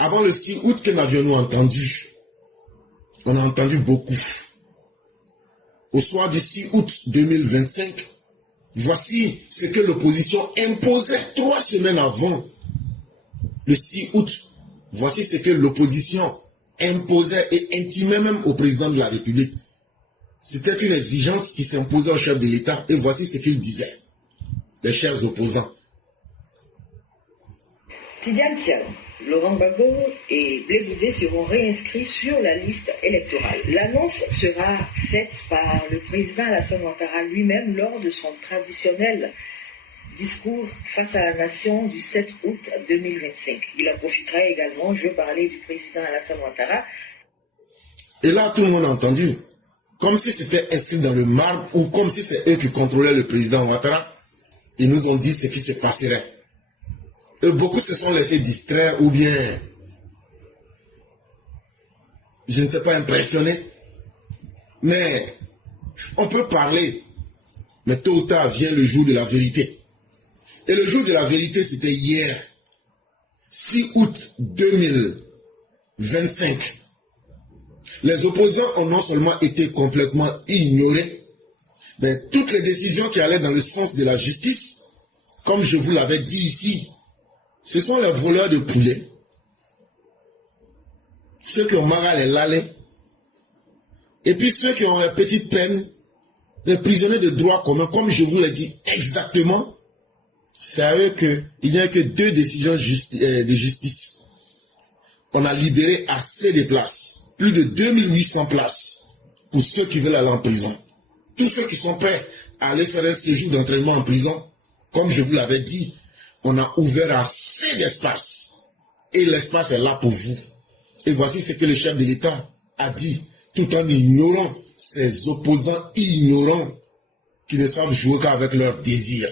Avant le 6 août, que n'avions-nous entendu? On a entendu beaucoup. Au soir du 6 août 2025, voici ce que l'opposition imposait 3 semaines avant le 6 août. Voici ce que l'opposition imposait et intimait même au président de la République. C'était une exigence qui s'imposait au chef de l'État et voici ce qu'il disait, les chers opposants. Tidiane Tiam, Laurent Gbagbo et Blé Boudet seront réinscrits sur la liste électorale. L'annonce sera faite par le président Alassane Ouattara lui-même lors de son traditionnel discours face à la nation du 7 août 2025. Il en profitera également, je veux parler du président Alassane Ouattara. Et là, tout le monde a entendu, comme si c'était inscrit dans le marbre ou comme si c'est eux qui contrôlaient le président Ouattara. Ils nous ont dit ce qui se passerait. Et beaucoup se sont laissés distraire ou bien, je ne sais pas, impressionnés. Mais on peut parler, mais tôt ou tard vient le jour de la vérité. Et le jour de la vérité, c'était hier, 6 août 2025. Les opposants ont non seulement été complètement ignorés, mais toutes les décisions qui allaient dans le sens de la justice, comme je vous l'avais dit ici, ce sont les voleurs de poulets, ceux qui ont marre les lalets, et puis ceux qui ont les petites peines, les prisonniers de droit commun, comme je vous l'ai dit exactement, c'est à eux qu'il n'y a que 2 décisions de justice. On a libéré assez de places, plus de 2800 places, pour ceux qui veulent aller en prison. Tous ceux qui sont prêts à aller faire un séjour d'entraînement en prison, comme je vous l'avais dit, on a ouvert assez d'espace. Et l'espace est là pour vous. Et voici ce que le chef de l'État a dit, tout en ignorant ses opposants ignorants qui ne savent jouer qu'avec leurs désirs.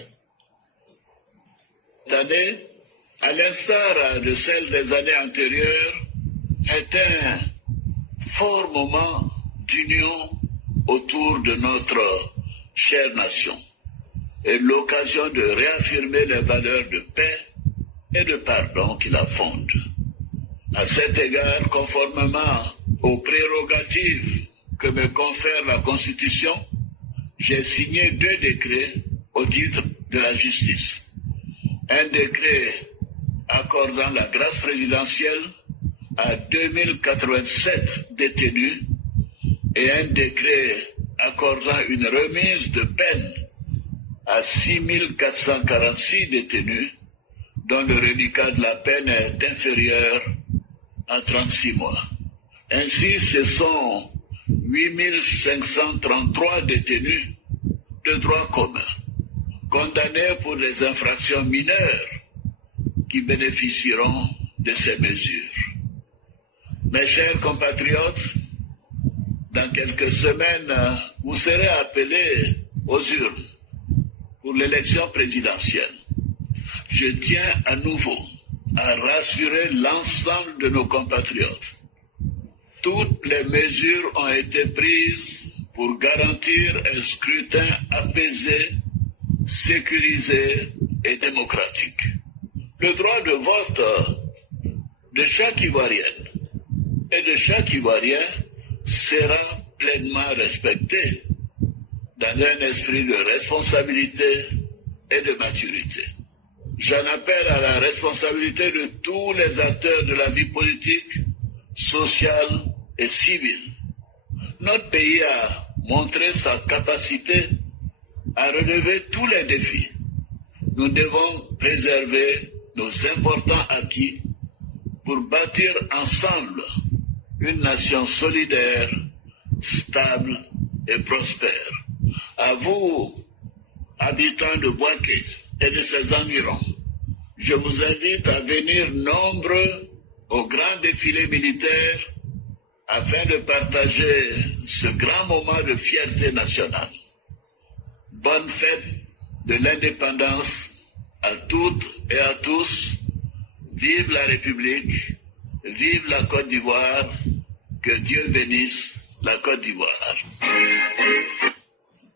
Cette année, à l'instar de celle des années antérieures, est un fort moment d'union autour de notre chère nation et l'occasion de réaffirmer les valeurs de paix et de pardon qui la fondent. À cet égard, conformément aux prérogatives que me confère la Constitution, j'ai signé 2 décrets au titre de la justice. Un décret accordant la grâce présidentielle à 2087 détenus et un décret accordant une remise de peine à 6446 détenus dont le reliquat de la peine est inférieur à 36 mois. Ainsi, ce sont 8533 détenus de droit commun, condamnés pour des infractions mineures qui bénéficieront de ces mesures. Mes chers compatriotes, dans quelques semaines, vous serez appelés aux urnes pour l'élection présidentielle. Je tiens à nouveau à rassurer l'ensemble de nos compatriotes. Toutes les mesures ont été prises pour garantir un scrutin apaisé, sécurisé et démocratique. Le droit de vote de chaque Ivoirienne et de chaque Ivoirien sera pleinement respecté dans un esprit de responsabilité et de maturité. J'en appelle à la responsabilité de tous les acteurs de la vie politique, sociale et civile. Notre pays a montré sa capacité à relever tous les défis. Nous devons préserver nos importants acquis pour bâtir ensemble une nation solidaire, stable et prospère. À vous, habitants de Bouaké et de ses environs, je vous invite à venir nombreux au grand défilé militaire afin de partager ce grand moment de fierté nationale. Bonne fête de l'indépendance à toutes et à tous. Vive la République, vive la Côte d'Ivoire, que Dieu bénisse la Côte d'Ivoire.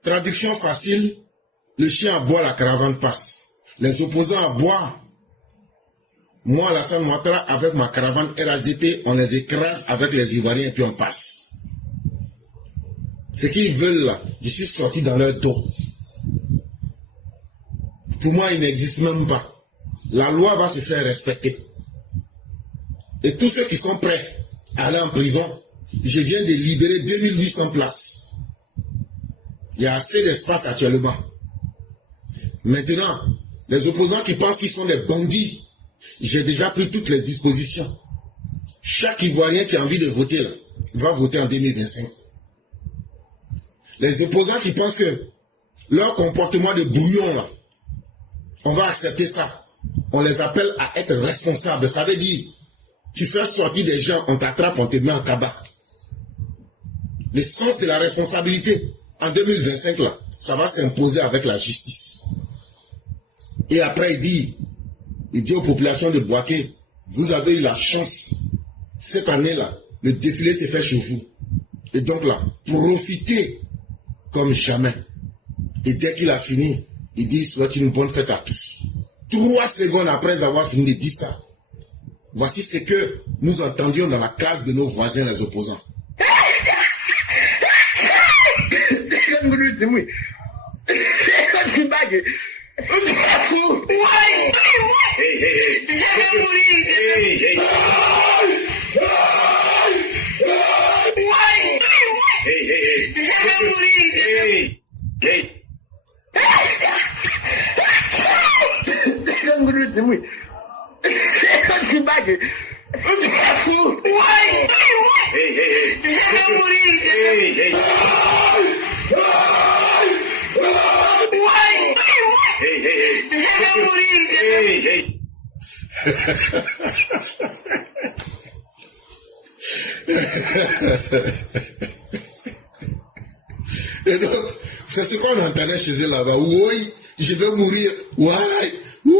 Traduction facile, le chien aboie, la caravane passe. Les opposants aboient Moi, Alassane Ouattara, avec ma caravane RHDP, on les écrase avec les Ivoiriens et puis on passe. Ce qu'ils veulent là, je suis sorti dans leur dos. Pour moi, il n'existe même pas. La loi va se faire respecter. Et tous ceux qui sont prêts à aller en prison, je viens de libérer 2800 places. Il y a assez d'espace actuellement. Maintenant, les opposants qui pensent qu'ils sont des bandits, j'ai déjà pris toutes les dispositions. Chaque Ivoirien qui a envie de voter là, va voter en 2025. Les opposants qui pensent que leur comportement de brouillon là, on va accepter ça. On les appelle à être responsables. Ça veut dire, tu fais sortir des gens, on t'attrape, on te met en cabas. Le sens de la responsabilité, en 2025 là, ça va s'imposer avec la justice. Et après il dit aux populations de Bouaké, vous avez eu la chance, cette année-là, le défilé s'est fait chez vous. Et donc là, profitez comme jamais. Et dès qu'il a fini, il dit, souhaite une bonne fête à tous. 3 secondes après avoir fini de dire ça, voici ce que nous entendions dans la case de nos voisins, les opposants. Et donc, c'est ce qu'on entendait chez eux là-bas. Oui, je vais mourir. Oui, oui.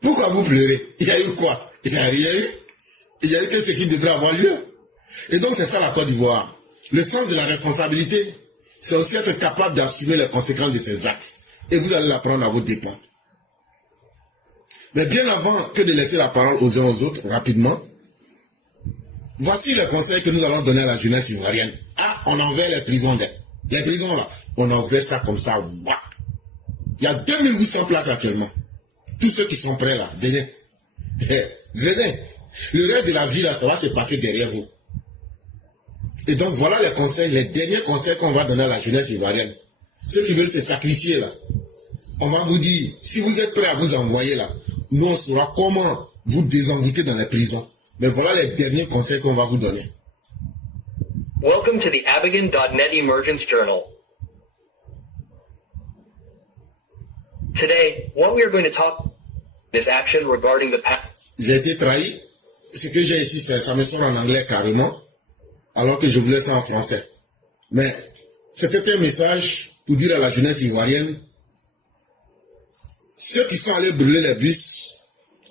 Pourquoi vous pleurez? Il y a eu quoi? Il n'y a rien eu. Il y a eu que ce qui devrait avoir lieu. Et donc, c'est ça la Côte d'Ivoire. Le sens de la responsabilité, c'est aussi être capable d'assumer les conséquences de ses actes. Et vous allez l'apprendre à vos dépens. Mais bien avant que de laisser la parole aux uns aux autres, rapidement, voici le conseil que nous allons donner à la jeunesse ivoirienne. Ah, on envers les prisons. Les prisons là, on envers ça comme ça. Ouah. Il y a 2800 places actuellement. Tous ceux qui sont prêts là, venez. Venez. Le reste de la vie là, ça va se passer derrière vous. Et donc voilà les conseils, les derniers conseils qu'on va donner à la jeunesse ivoirienne. Ceux qui veulent se sacrifier là, on va vous dire, si vous êtes prêts à vous envoyer là, nous on saura comment vous désenvoûter dans les prisons. Mais voilà les derniers conseils qu'on va vous donner. Welcome to the Abigan.net Emergence Journal. Today, what we are going to talk is action regarding the past. J'ai été trahi. Ce que j'ai ici, ça me sort en anglais carrément, alors que je voulais ça en français. Mais c'était un message pour dire à la jeunesse ivoirienne, ceux qui sont allés brûler les bus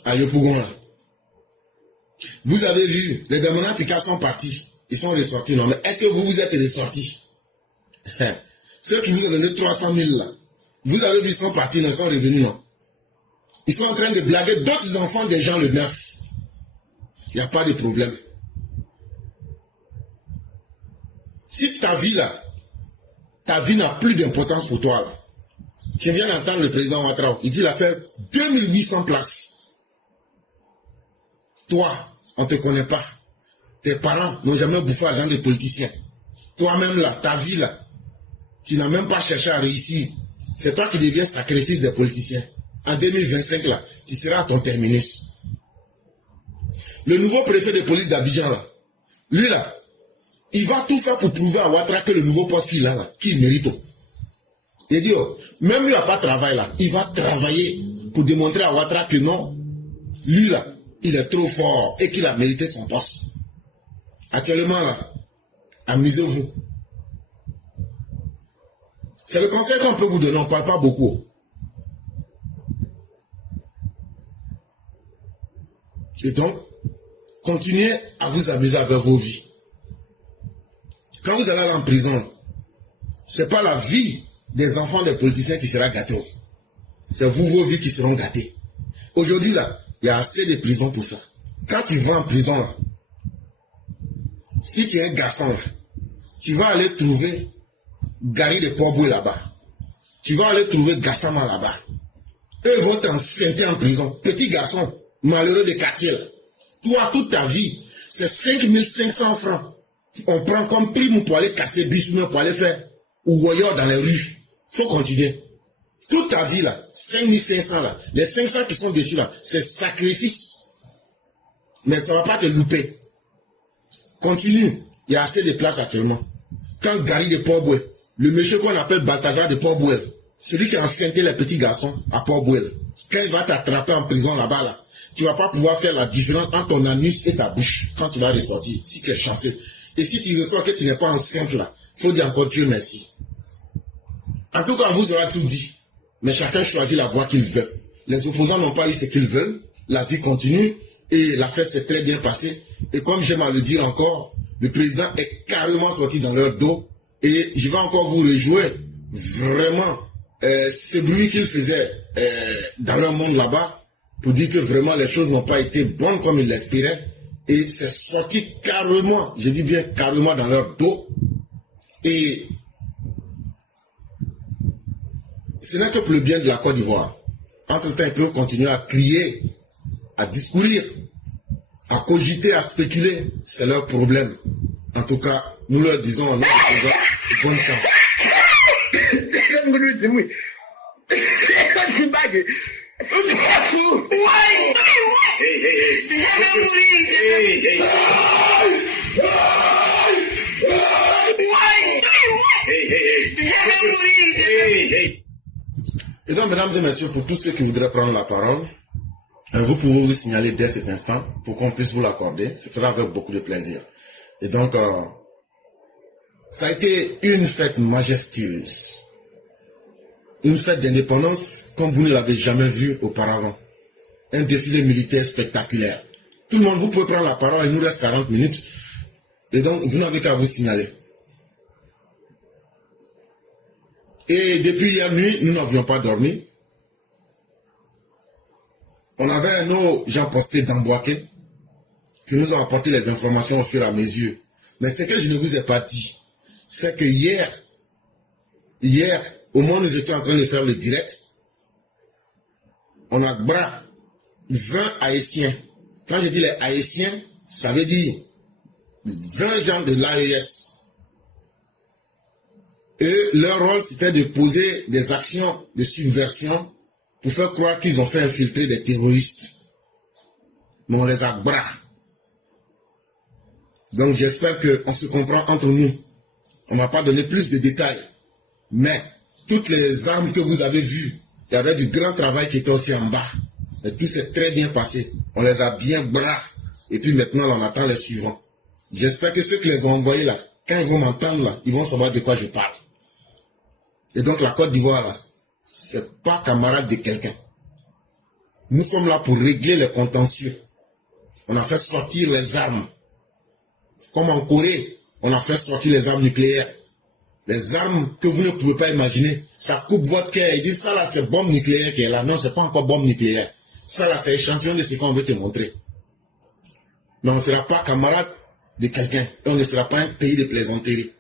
à Yopougon, vous avez vu, les Damana Pika sont partis, ils sont ressortis, non, mais est-ce que vous êtes ressortis? Ceux qui vous ont donné 300 000 là, vous avez vu, ils sont partis, ils sont revenus, non? Ils sont en train de blaguer d'autres enfants des gens le 9. Il n'y a pas de problème. Si ta vie là, ta vie n'a plus d'importance pour toi là. Je viens d'entendre le président Ouattara, il dit qu'il a fait 2800 places. Toi, on ne te connaît pas. Tes parents n'ont jamais bouffé l'argent des politiciens. Toi-même là, ta vie là, tu n'as même pas cherché à réussir. C'est toi qui deviens sacrifice des politiciens. En 2025 là, tu seras à ton terminus. Le nouveau préfet de police d'Abidjan là, lui là, il va tout faire pour prouver à Ouattara que le nouveau poste qu'il a là, qu'il mérite. Il dit, oh, même lui n'a pas de travail là, il va travailler pour démontrer à Ouattara que non, lui là, il est trop fort et qu'il a mérité son poste. Actuellement là, amusez-vous. C'est le conseil qu'on peut vous donner, on ne parle pas beaucoup. Et donc, continuez à vous amuser avec vos vies. Quand vous allez aller en prison, ce n'est pas la vie des enfants des politiciens qui sera gâtée. C'est vous, vos vies qui seront gâtées. Aujourd'hui, là, Il y a assez de prisons pour ça. Quand tu vas en prison, là, si tu es un garçon, là, tu vas aller trouver Gary de Port-Boué là-bas. Tu vas aller trouver Gassama là-bas. Eux vont t'enceinter en prison. Petit garçon, malheureux de quartier. Là. Toi, toute ta vie, c'est 5500 francs. On prend comme prime pour aller casser Bissouma, pour aller faire ou voyeur dans les rues. Faut continuer. Toute ta vie là, 5500 là, les 500 qui sont dessus là, c'est sacrifice. Mais ça ne va pas te louper. Continue. Il y a assez de place actuellement. Quand Gary de Port-Boué, le monsieur qu'on appelle Balthazar de Port-Boué, celui qui a enceinté les petits garçons à Port-Boué, quand il va t'attraper en prison là-bas, là, tu ne vas pas pouvoir faire la différence entre ton anus et ta bouche quand tu vas ressortir, si tu es chanceux. Et si tu ressors que tu n'es pas enceinte là, il faut dire encore Dieu merci. En tout cas, on vous aura tout dit. Mais chacun choisit la voie qu'il veut. Les opposants n'ont pas eu ce qu'ils veulent. La vie continue et la fête s'est très bien passée. Et comme j'aime à le dire encore, le président est carrément sorti dans leur dos. Et je vais encore vous rejouer vraiment ce bruit qu'il faisait dans leur monde là-bas pour dire que vraiment les choses n'ont pas été bonnes comme ils l'espéraient. Et c'est sorti carrément, je dis bien carrément dans leur dos. Et ce n'est que pour le bien de la Côte d'Ivoire. Entre-temps, ils peuvent continuer à crier, à discourir, à cogiter, à spéculer. C'est leur problème. En tout cas, nous leur disons en notre présent, bonne chance. Et donc, mesdames et messieurs, pour tous ceux qui voudraient prendre la parole, vous pouvez vous signaler dès cet instant pour qu'on puisse vous l'accorder. Ce sera avec beaucoup de plaisir. Et donc, ça a été une fête majestueuse. Une fête d'indépendance comme vous ne l'avez jamais vue auparavant. Un défilé militaire spectaculaire. Tout le monde, vous pouvez prendre la parole, il nous reste 40 minutes. Et donc, vous n'avez qu'à vous signaler. Et depuis hier nuit, nous n'avions pas dormi. On avait nos gens postés d'Amboaké qui nous ont apporté les informations au fur et à mesure. Mais ce que je ne vous ai pas dit, c'est que hier, au moment où nous étions en train de faire le direct, on a bras 20 Haïtiens. Quand je dis les Haïtiens, ça veut dire 20 gens de l'AES. Et leur rôle, c'était de poser des actions de subversion pour faire croire qu'ils ont fait infiltrer des terroristes. Mais on les a bras. Donc j'espère qu'on se comprend entre nous. On ne va pas donner plus de détails. Mais toutes les armes que vous avez vues, il y avait du grand travail qui était aussi en bas. Et tout s'est très bien passé. On les a bien bras. Et puis maintenant, on attend les suivants. J'espère que ceux qui les ont envoyés là, quand ils vont m'entendre là, ils vont savoir de quoi je parle. Et donc la Côte d'Ivoire là, c'est pas camarade de quelqu'un. Nous sommes là pour régler les contentieux. On a fait sortir les armes. Comme en Corée, on a fait sortir les armes nucléaires. Les armes que vous ne pouvez pas imaginer. Ça coupe votre cœur. Ils disent ça là, c'est bombe nucléaire qui est là. Non, c'est pas encore bombe nucléaire. Ça là, c'est échantillon de ce qu'on veut te montrer. Mais on ne sera pas camarade de quelqu'un. Et on ne sera pas un pays de plaisanterie.